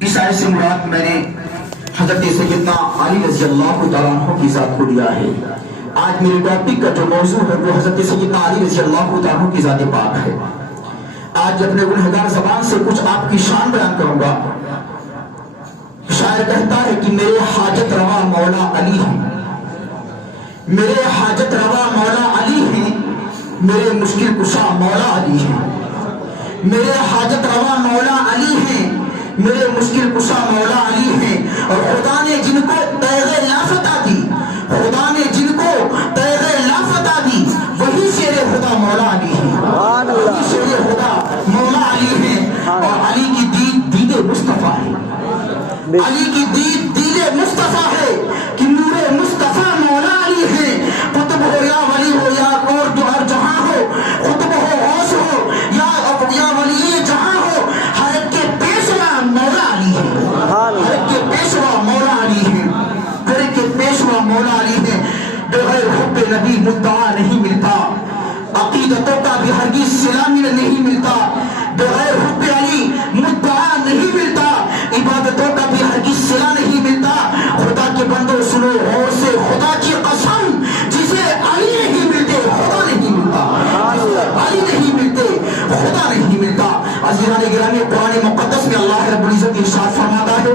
اس آیت سے مراد میں نے حضرت سیدنا علی رضی اللہ تعالیٰ عنہ کی ذات کو لیا ہے۔ آج میرے ٹاپک کا جو موضوع ہے وہ حضرت سیدنا علی رضی اللہ تعالیٰ عنہ کی ذات پاک ہے۔ آج اپنے گنہگار زبان سے کچھ آپ کی شان بیان کروں گا۔ شاعر کہتا ہے کہ میرے حاجت روا مولا علی ہیں، میرے حاجت روا مولا علی ہیں، میرے مشکل کشا مولا علی ہیں، میرے حاجت روا مولا علی ہیں، میرے مشکل کشا مولا علی ہیں۔ اور خدا نے جن کو تیغ لافتہ دی، خدا نے جن کو تیغ لافتہ دی، وہی شیر خدا مولا علی ہیں، وہی شیر خدا مولا علی ہیں۔ اور علی کی دید دید مصطفیٰ ہے، علی کی دید دید مصطفیٰ ہے کہ نور مصطفیٰ مولا علی ہیں۔ قطب ہو یا ولی ہو یا اور جو ہر جہاں ہو، قطب ہو غوث ہو یا ولی جہاں ہو، ہر ایک کے پیشوا مولا علی ہے، ہر ایک کے پیشوا مولا علی ہے، ہر ایک کے پیشوا مولا علی ہے۔ بغیر حب نبی مدعا نہیں ملتا، عقیدتوں کا بھی ہرگز صلہ نہیں ملتا۔ بغیر حب علی مدعا نہیں ملتا، عبادتوں کا بھی ہرگز صلہ نہیں ملتا۔ خدا کے بندو سنو غور سے، خدا کی قسم، جسے علی نہیں ملتے خدا نہیں ملتا، علی نہیں ملتے خدا نہیں ملتا۔ عزیزان گرامی، قرآن مقدس میں اللہ رب العزت ارشاد فرماتا ہے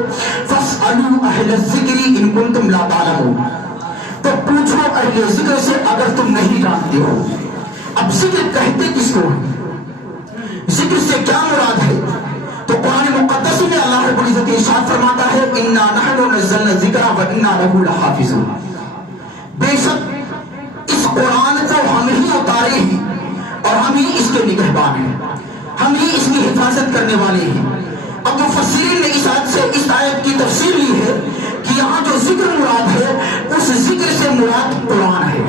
فَاسْأَلُوا أَهْلَ الذِّكْرِ إِن كُنتُمْ لَا تَعْلَمُونَ، تو پوچھو اہل ذکر سے اگر تم نہیں جانتے ہو۔ اب ذکر کہتے کس کو ہے؟ ذکر سے کیا مراد ہے؟ تو قرآن مقدس میں اللہ رب العزت ارشاد فرماتا ہے اِنَّا نَحْنُ نَزَّلْنَا الذِّكْرَ وَإِنَّا لَهُ لَحَافِظُونَ، بے شک اس قرآن کو ہم ہی اتارے ہیں اور ہم ہی اس کے نگہبان ہیں، ہم ہی اس کی حفاظت کرنے والے ہیں۔ اب مفسرین نے اس آیت کی تفسیر لی ہے کہ یہاں جو ذکر مراد ہے اس ذکر سے مراد قرآن ہے،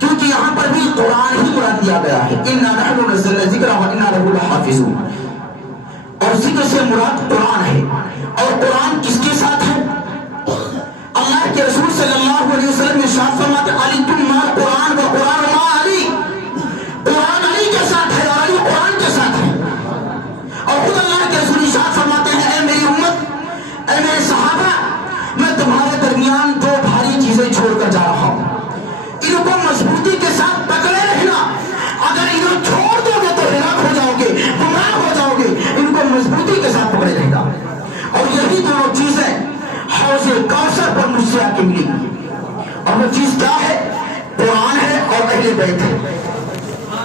کیونکہ یہاں پر بھی قرآن ہی مراد دیا گیا ہے اِنَّا نَحْنُ نَزَّلْنَا الذِّكْرَ وَإِنَّا لَهُ لَحَافِظُونَ، اور ذکر سے مراد قرآن ہے۔ اور قرآن کس کے ساتھ ہے؟ اللہ کے رسول صلی اللہ علیہ وسلم ارشاد فرماتے علی تم ما قرآن و قرآن ما علی، قرآن علی کے ساتھ ہے اور علی قرآن کے ساتھ ہے۔ اور خود اللہ کے رسول ارشاد فرماتے ہیں اے میری امت، اے میرے صحابہ، میں تمہارے درمیان دو بھاری چیزیں چھوڑ کر جا رہا ہوں، ان کو مضبوطی کے ساتھ پکڑے رہنا، اگر انہیں چھوڑ دو گے تو ہلاک ہو جاؤ گے، گمراہ ہو جاؤ گے، ان کو مضبوطی کے ساتھ پکڑے رہنا۔ اور یہی دونوں چیزیں حوض کوثر پر مجھ سے آ کے ملی، اور وہ چیز کیا ہے؟ قرآن ہے اور اہل بیت ہے،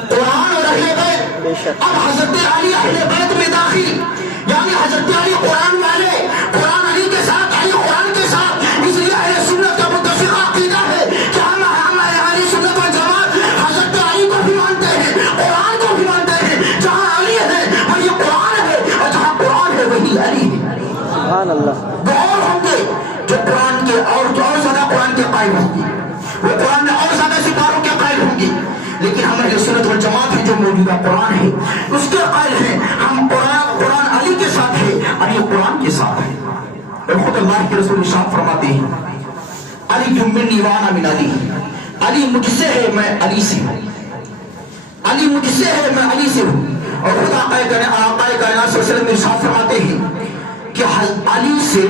قرآن اور اہل بیت۔ اب حضرت علی اہل بیت میں داخل، یعنی حضرت علی قرآن والے، قرآن علی کے ساتھ، علی قرآن کے ساتھ، اس لیے اہل سنت کا متفق عقیدہ ہے کہ ہم اہل سنت والجماعت حضرت علی کو بھی مانتے ہیں، قرآن کو بھی مانتے ہیں۔ جہاں علی ہے وہی قرآن ہے، اور جہاں قرآن ہے وہی علی ہے۔ سبحان اللہ۔ وہ اور ہوں گے جو قرآن کے اور زیادہ قرآن کے قائل ہوں گے، وہ قرآن میں اور زیادہ سپاروں کے قائل ہوں گے، لیکن ہم اہل سنت والجماعت ہیں جو موجودہ قرآن ہے اس کے قائل ہیں۔ ہم قرآن علی کے ساتھ ہے، علی قرآن کے ساتھ ہے۔ اور خود اللہ کے رسول ارشاد فرماتے ہیں علی منی وانا من علی، علی مجھ سے ہے میں علی سے ہوں، علی مجھ سے ہے میں علی سے ہوں۔ اور خدا آقائے کائنات صلی اللہ علیہ وسلم ارشاد فرماتے ہیں کہ علی سے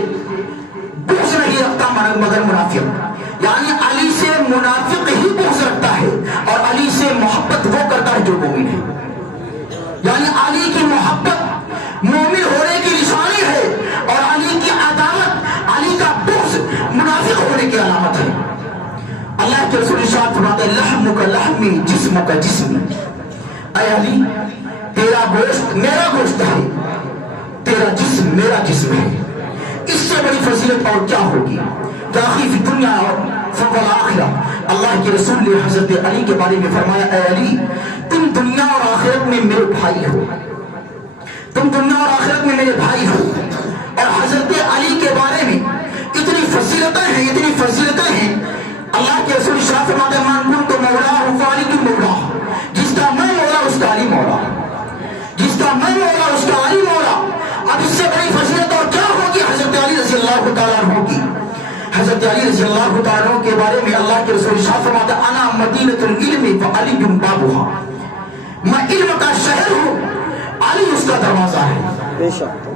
بغض نہیں رکھتا مگر منافق، یعنی علی سے منافق ہی بغض رکھتا ہے اور علی سے محبت وہ کرتا ہے جو مومن ہے۔ یعنی علی کی محبت مومن ہونے کی نشانی ہے اور علی کی عداوت، علی کا بغض منافق ہونے کی علامت ہے۔ اللہ کے رسول ارشاد فرماتے ہیں لحمک لحمی جسمک جسمی، اے علی تیرا گوشت میرا گوشت ہے، تیرا جسم میرا جسم ہے۔ اس سے بڑی فضیلت اور کیا ہوگی؟ تاخی فی دنیا اور والآخرہ۔ اللہ کے رسول نے حضرت علی کے بارے میں فرمایا اے علی تم دنیا اور آخرت میں میرے بھائی ہو، تم دنیا اور آخرت میں میرے بھائی ہو۔ اور حضرت علی کے بارے میں اتنی فضیلتیں ہیں، اتنی فضیلتیں ہیں، اللہ کے رسول ارشاد فرماتے ہیں من کنت مولا فعلی کی مولا، جس کا میں مولا اس کا علی مولا، جس کا میں مولا اس کا علی مولا۔ اب اس سے بڑی فضیلت اور کیا ہوگی حضرت علی رضی اللہ تعالیٰ عنہ کی؟ حضرت علی رضی اللہ تعالیٰ عنہ کے بارے میں اللہ کے رسول ارشاد فرماتے ہیں انا مدینۃ العلم فعلی بابها، میں علم کا شہر ہوں، علی اس کا دروازہ ہے، بے شک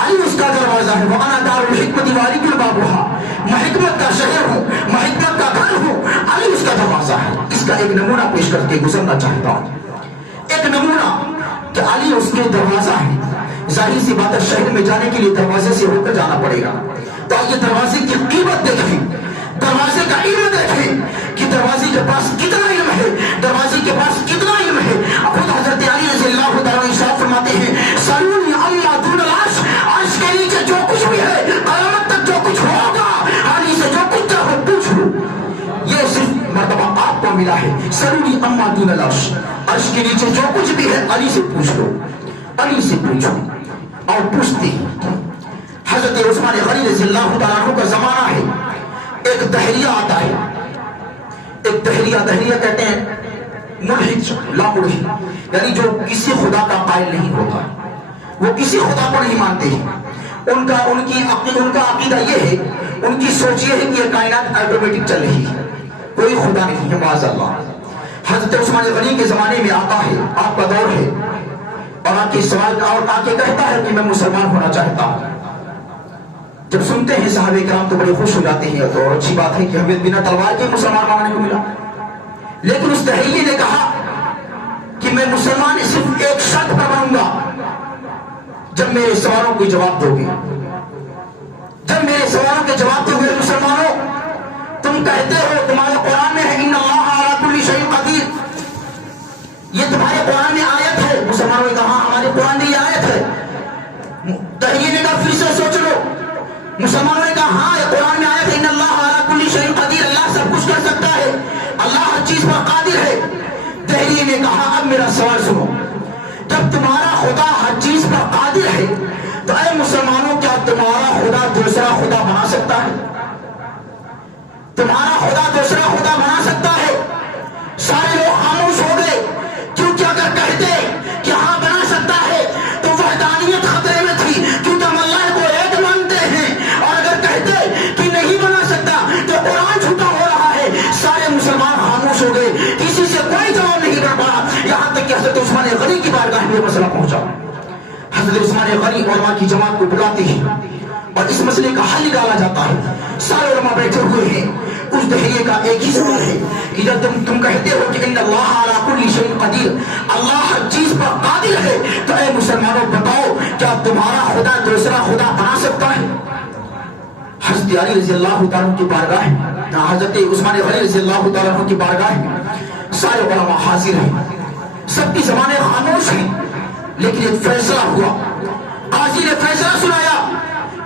علی اس کا دروازہ ہے، وَأَنَا دَارُ الْحِكْمَةِ وَعَلِيٌّ بَابُهَا، میں حکمت کا شہر ہوں، میں حکمت کا گھر ہوں، علی اس کا دروازہ ہے۔ اس کا ایک نمونہ پیش کر کے گزرنا چاہتا ہوں، ایک نمونہ کہ علی اس کے دروازہ ہے۔ ظاہر سی بات ہے شہر میں جانے کے لیے دروازے سے ہو کر جانا پڑے گا، تو آئیے دروازے کی قیمت دیکھیں، دروازے کا علم دیکھیں کہ دروازے کے پاس کتنا علم ہے، دروازے کے پاس کتنا علم ہے۔ خود حضرت علی رضی اللہ تعالیٰ عنہ ارشاد فرماتے ہیں سلونی عما دون العرش، عرش کے نیچے جو کچھ بھی ہے، قیامت تک جو کچھ ہوگا، علی سے جو کچھ چاہو پوچھ لو۔ یہ صرف مرتبہ آپ کو ملا ہے، سلونی عما دون العرش، عرش کے نیچے جو کچھ بھی ہے علی سے پوچھ لو، علی سے پوچھو۔ اور پوچھتے حضرت عثمان غنی رضی اللہ تعالیٰ عنہ کا زمانہ ہے، ایک دہریہ آتا ہے، ایک دہریہ کہتے ہیں ملحد، لا ملحد، یعنی جو کسی خدا کا قائل نہیں ہوتا، وہ کسی خدا کو نہیں مانتے ہیں۔ ان کا عقیدہ یہ ہے، ان کی سوچ یہ ہے کہ یہ کائنات آٹومیٹک چل رہی ہے، کوئی خدا نہیں ہے، معاذ اللہ۔ حضرت عثمان غنی کے زمانے میں آتا ہے، آپ کا دور ہے، اور آ کے سوال اور آ کے کہتا ہے کہ میں مسلمان ہونا چاہتا ہوں۔ جب سنتے ہیں صحابہ کرام تو بڑے خوش ہو جاتے ہیں، تو اچھی بات ہے کہ ہمیں بنا تلوار کے مسلمان بنانے کو ملا۔ لیکن اس دہریے نے کہا کہ میں مسلمان صرف ایک شرط پر بنوں گا، جب میرے سوالوں کے جواب دو گے، جب میرے سوالوں کے جواب دو گے۔ مسلمانوں، تم کہتے ہو تمہارے قرآن میں ہے ان اللہ علی کل شیء قدیر، یہ تمہارے قرآن میں آیت ہے۔ مسلمانوں نے کہا ہمارے قرآن میں یہ آیت ہے۔ دہریے نے کہا پھر سے سوچ لو۔ مسلمانوں نے کہا ہاں یہ قرآن میں آیت ہے ان اللہ علی کل شیء قدیر، اللہ سب کچھ کر سکتا ہے، اللہ ہر چیز پر قادر ہے۔ دہریے نے کہا اب میرا سوال سنو، جب تمہارا خدا ہر چیز پر قادر ہے تو اے مسلمانوں کیا تمہارا خدا دوسرا خدا بنا سکتا ہے؟ تمہارا خدا دوسرا خدا بنا سکتا ہے؟ سارے لوگ خاموش ہو گئے، کیونکہ اگر کہتے کہ ہاں بنا سکتا ہے تو وحدانیت خطرے میں تھی، کیونکہ ہم اللہ کو ایک مانتے ہیں، اور اگر کہتے کہ نہیں بنا سکتا تو قرآن جھوٹا ہو رہا ہے۔ سارے مسلمان خاموش ہو گئے، کسی سے کوئی جواب نہیں کر پڑا، یہاں تک کہ حضرت عثمان غنی کی بارگاہ میں مسئلہ پہنچا۔ حضرت عثمان غنی علماء کی جماعت کو بلاتے ہیں اور اس مسئلے کا حل نکالا جاتا ہے۔ سارے علماء بیٹھے ہوئے ہیں، اس دہریے کا ایک ہی سوال ہے کہ جب تم کہتے ہو کہ ان اللہ علی کل شیء قدیر، اللہ ہر چیز پر قادر ہے، تو اے مسلمانوں بتاؤ کیا تمہارا خدا دوسرا خدا بنا سکتا ہے؟ حضرت علی رضی اللہ تعالیٰ کی بارگاہ ہے، حضرت عثمان غنی رضی اللہ تعالیٰ کی بارگاہ ہے، سارے علماء حاضر ہیں، سب کی زبانیں خاموش ہیں، لیکن ایک فیصلہ ہوا۔ قاضی نے فیصلہ سنایا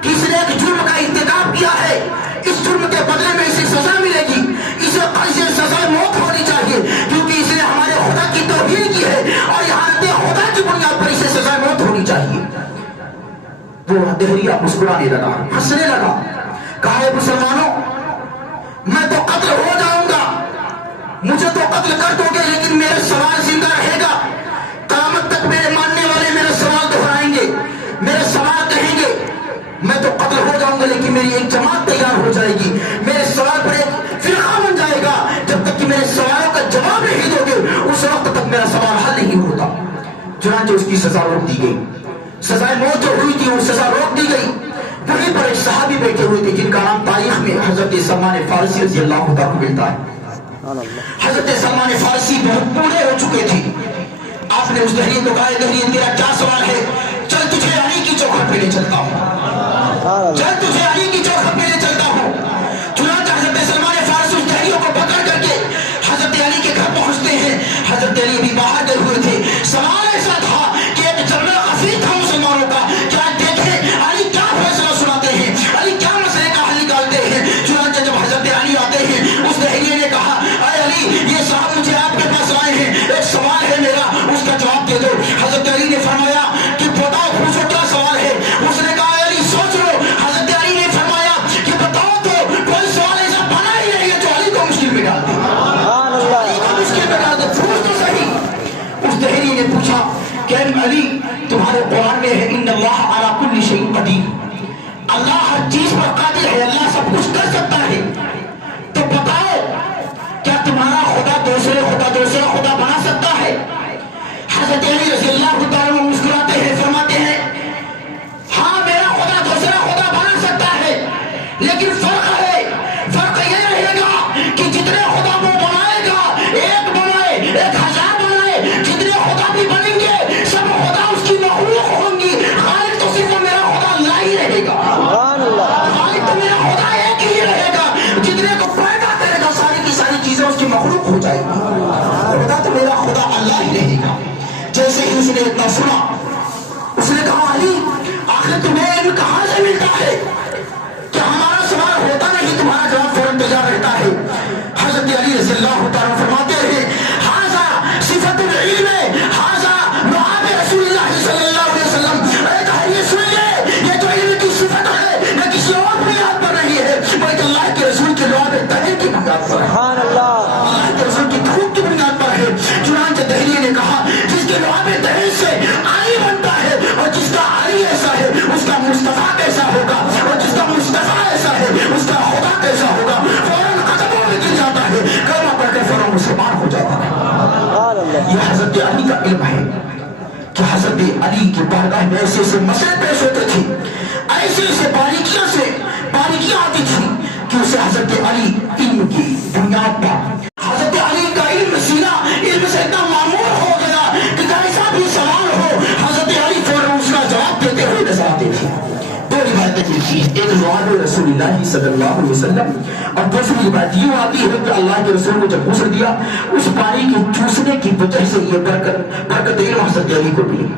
کہ اس نے ایک جرم کا ارتکاب کیا ہے، اس جرم کے بدلے میں اسے سزا ملے گی، اسے سزا موت ہونی چاہیے، کیونکہ اس نے ہمارے خدا کی توہین کی ہے اور یہاں خدا کی بنیاد پر اسے سزا موت ہونی چاہیے۔ وہ دہریہ مسکرانے لگا، ہنسنے لگا، کہا مسلمانوں میں تو قتل ہو جاؤں گا، مجھے تو قتل کر دو گے، لیکن میرا سوال زندہ رہے گا، قیامت تک میرے ماننے والے میرا سوال دہرائیں گے، میرے سوال کہیں گے، میں تو قتل ہو جاؤں گا لیکن میری ایک جماعت تیار ہو جائے گی، میرے سوال پر ایک فرقہ بن جائے گا، جب تک کہ میرے سوالوں کا جواب نہیں دو گے اس وقت تک میرا سوال حل نہیں ہوتا۔ چنانچہ اس کی سزا روک دی گئی، سزائے موت جو ہوئی تھی وہ سزا روک دی گئی۔ وہیں پر ایک صحابی بیٹھے ہوئے تھے جن کا نام تاریخ میں حضرت سلمان فارسی رضی اللہ تعالیٰ ملتا ہے۔ حضرت سلمان فارسی بہت بوڑھے ہو چکے تھے، آپ نے اس دہریے کو کہا دہریے تیرا کیا سوال ہے؟ چل تجھے علی کی چوکھٹ پہ لے چلتا ہوں، چل تجھے علی کی چوکھٹ پہ لے چلتا ہوں۔ چنانچہ حضرت سلمان فارسی اس دہریوں کو پکڑ کر کے حضرت علی کے گھر پہنچتے ہیں۔ حضرت علی بھی باہر گئے ہوئے تھے، سوال ایسا تھا کہ ایک جنرل خفی تھا مسلمانوں کا، کیا دیکھیں علی کیا فیصلہ سناتے ہیں، علی کیا مسئلے کا حل نکالتے ہیں۔ چنانچہ جب حضرت علی آتے ہیں اس دہریے نے کہا اے علی یہ صاحب مجھے آپ کے پاس لائے ہیں، ایک سوال ہے میرا، اس کا جواب دے دو۔ حضرت علی نے فرمایا کہ بتاؤ پوچھو کیا سوال ہے۔ اس نے کہا اے علی سوچ لو۔ حضرت علی نے فرمایا کہ بتاؤ تو کوئی سوال ایسا بنا ہی نہیں ہے جو علی کو مشکل میں ڈال دے، علی کو مشکل میں ڈال دے، پوچھ تو صحیح۔ اس دہریے نے پوچھا کہ علی تمہارے قرآن میں ہے ان اللہ علی کل شیء قدیر، اللہ ہر چیز پر قادر ہے، اللہ سب کچھ کر سکتا ہے، تو بتاؤ کیا تمہارا خدا دوسرا خدا بنا سکتا ہے؟ حضرت علی رضی اللہ تعالیٰ عنہ مسکراتے ہیں، فرماتے ہیں ہاں میرا خدا لیکن فرق یہ رہے گا کہ جتنے خدا وہ بنائے گا، ایک بنائے، 1000 بنائے، جتنے خدا بھی بنیں گے سب خدا اس کی مخلوق ہوں گی، خالق تو صرف میرا خدا اللہ ہی رہے گا، خالق تو میرا خدا ایک ہی رہے گا، جتنے کو پیدا کرے گا ساری کی ساری چیزیں اس کی مخلوق ہو جائے گی، خدا تو میرا خدا اللہ ہی رہے گا۔ جیسے ہی اس نے اتنا سنا، اس نے کہا علی آخر تمہیں علم کہاں سے ملتا ہے؟ کیا ہمارا سوال ہوتا نہیں تمہارا جواب فوراً تیار رہتا ہے؟ حضرت علی رضی اللہ تعالیٰ فرماتے ہیں ھذا صفت العلم، ھذا لعاب رسول اللہ صلی اللہ علیہ وسلم۔ اے کہیے سن لے، یہ جو علم کی صفت ہے نہ کسی اور بنیاد پر نہیں ہے بلکہ اللہ کے رسول کے لعاب طہر کی بنیاد پر ہے، سبحان اللہ، اللہ کے رسول کی دھوپ کی بنیاد پر ہے۔ چنانچہ دہلی نے کہا جس کے لعاب طہر سے علی بنتا ہے اور جس کا علی ایسا ہے اس کا مصطفیٰ کیسا ہوگا، اور جس کا مصطفیٰ ایسا ہے اس کا خدا کیسا ہوگا۔ فوراً قدموں میں گر جاتا ہے، کلمہ پڑھ کر فوراً مسلمان ہو جاتا ہے۔ یہ حضرت علی کا علم ہے کہ حضرت علی کی بارگاہ میں ایسے ایسے مسئلے پیش ہوتے تھے، ایسے ایسے باریکیاں آتی تھی کہ اسے حضرت علی علم کی بنیاد پر حضرت علی کا علم سینا علم سے اتنا معمول ہو گیا کہ جیسا بھی سوال ہو حضرت علی فوراً اس کا جواب دیتے ہوئے نظر آتے تھے۔ دو روایتیں ملتی ہیں، ایک لعاب رسول اللہ صلی اللہ علیہ وسلم اور دوسری روایت یہ آتی ہے کہ اللہ کے رسول کو جب غسل دیا اس پانی کے چوسنے کی وجہ سے یہ برکت علم حضرت علی کو ملی۔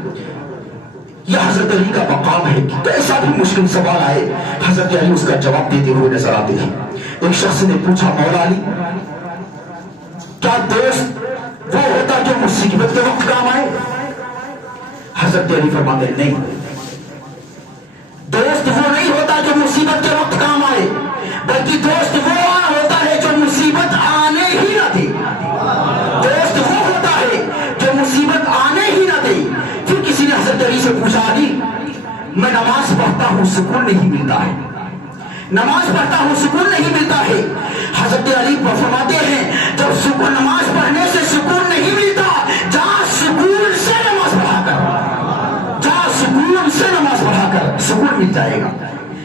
یہ حضرت علی کا مقام ہے کہ کیسا بھی مشکل سوال آئے حضرت علی اس کا جواب دیتے ہوئے نظر آتے ہیں۔ ایک شخص نے پوچھا مولا علی کیا دوست وہ ہوتا جو مصیبت کے وقت کام آئے؟ حضرت علی فرماتے ہیں نہیں، دوست وہ نہیں ہوتا جو مصیبت کے وقت کام آئے بلکہ دوست وہ ہوتا ہے جو مصیبت آنے ہی نہ دے، دوست وہ ہوتا ہے جو مصیبت آنے ہی نہ دے۔ پھر کسی نے حضرت علی سے پوچھا علی میں نماز پڑھتا ہوں سکون نہیں ملتا ہے، نماز پڑھتا ہوں سکون نہیں ملتا ہے۔ حضرت علی فرماتے ہیں جب سکون نماز پڑھنے سے سکون نہیں ملتا جا سکون سے نماز پڑھا کر، جا سکون سے نماز پڑھا کر سکون مل جائے گا۔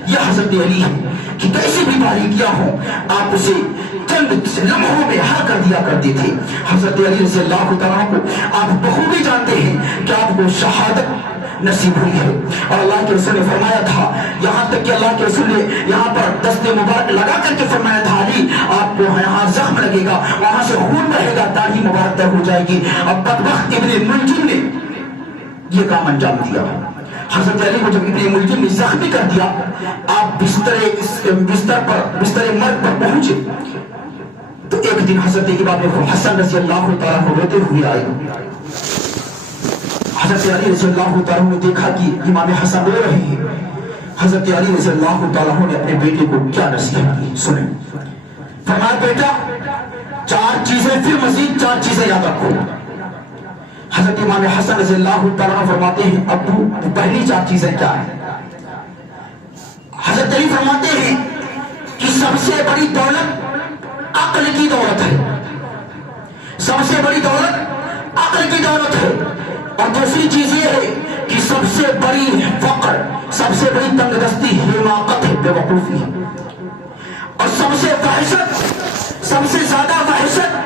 یہ حضرت علی ہے کہ کیسی بھی باریکیاں ہوں آپ اسے چند لمحوں میں حل کر دیا کرتے تھے۔ حضرت علی رضی اللہ تعالیٰ کو آپ بخوبی جانتے ہیں کہ آپ کو شہادت نصیب ہوئی ہے، اور اللہ کے رسول نے فرمایا تھا، یہاں تک کہ اللہ کے رسول نے یہاں پر دست مبارک لگا کر کے فرمایا تھا علی آپ کو یہاں زخم لگے گا، وہاں سے خون بہے گا، داڑھی مبارک تر ہو جائے گی۔ اب بدبخت ابن ملجم نے یہ کام انجام دیا۔ حضرت علی کو جب ابن ملجم نے زخمی کر دیا آپ بستر مرگ پر پہنچے تو ایک دن حضرت امام حسن رضی اللہ تعالیٰ کو روتے ہوئے آئے۔ حضرت علی رضی اللہ تعالیٰ نے دیکھا کہ امام حسن رو رہے ہیں۔ حضرت علی رضی اللہ تعالیٰ نے اپنے بیٹے کو کیا نصیحت کی سنیں۔ فرمایا بیٹا 4 چیزیں پھر مزید 4 چیزیں یاد رکھو۔ حضرت امام حسن رضی اللہ تعالیٰ فرماتے ہیں ابو پہلی 4 چیزیں کیا ہیں؟ حضرت علی فرماتے ہیں کہ سب سے بڑی دولت عقل کی دولت ہے، سب سے بڑی دولت عقل کی دولت ہے، اور دوسری چیز یہ ہے کہ سب سے بڑی فقر، سب سے بڑی تنگ دستی حماقت ہے، بے وقوفی ہے، اور سب سے وحشت، سب سے زیادہ وحشت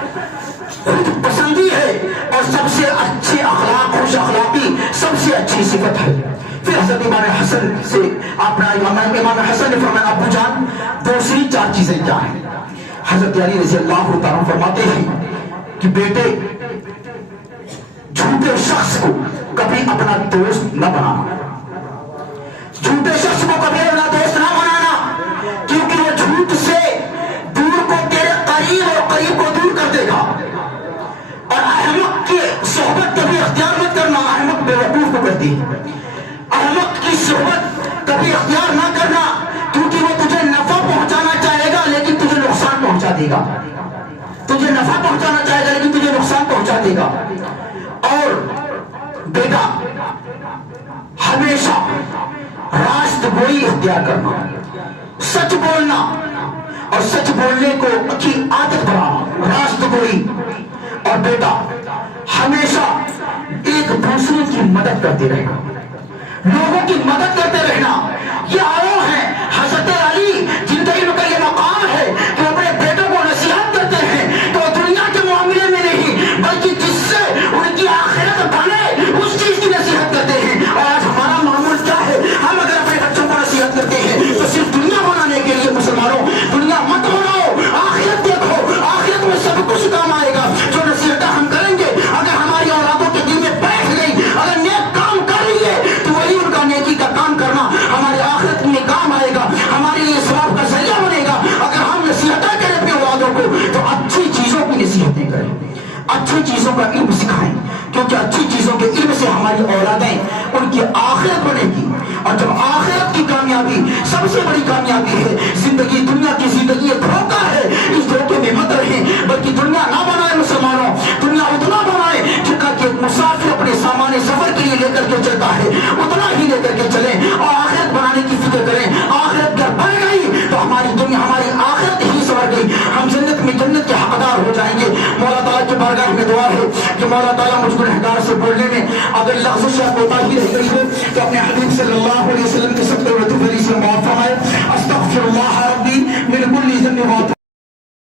خود پسندی ہے، اور سب سے اچھے اخلاق خوش اخلاقی سب سے اچھی صفت ہے۔ پھر حضرت امام حسن سے اپنا امام حسن نے فرمایا ابو جان دوسری 4 چیزیں کیا ہیں؟ حضرت علی رضی اللہ تعالیٰ فرماتے ہیں کہ بیٹے جھوٹے شخص کو کبھی اپنا دوست نہ بنانا، جھوٹے شخص کو کبھی اپنا دوست نہ بنانا، کیونکہ وہ جھوٹ سے دور کو تیرے قریب اور قریب کو دور کر دے گا، اور احمق کی صحبت کبھی اختیار مت کرنا، احمق بے وقوف کو کرتی ہے، احمق کی صحبت کبھی اختیار نہ کرنا کیونکہ وہ تجھے نفع پہنچانا چاہے گا لیکن تجھے نقصان پہنچا دے گا، تجھے نفع پہنچانا چاہے گا لیکن تجھے نقصان پہنچا دے گا۔ اور بیٹا ہمیشہ راست گوئی اختیار کرنا، سچ بولنا اور سچ بولنے کو اچھی عادت بنانا، راست گوئی۔ اور بیٹا ہمیشہ ایک دوسرے کی مدد کرتے رہنا، لوگوں کی مدد کرتے رہنا۔ یہ وہ ہیں حضرت علی جن کے ہماری اولادیں ان کی آخرت بنے گی. اور جب آخرت کی کامیابی سب سے بڑی کامیابی ہے. زندگی دنیا کی زندگی ایک دھوکہ ہے, اس دھوکے میں مت رہیں, بلکہ دنیا نہ بنائے مسلمانوں, دنیا اتنا بنائے جتنا کہ ایک مسافر اپنے سامان سفر کے لیے لے کر کے چلتا ہے, اتنا ہی لے کر کے چلیں اور آخرت بنانے کی فکر کریں. آخرت جب بن گئی تو ہماری دنیا, ہماری آخرت ہی سنور گئی, ہم جنت میں جنت کے حقدار ہو جائیں گے. مولا تعالیٰ کی بارگاہ میں دعا ہے کہ مولا تعالیٰ مجھ گنہگار سے بولنے میں اگر لفظ سے کوتاہی رہ گئی ہے تو اپنے حبیب صلی اللہ علیہ وسلم کے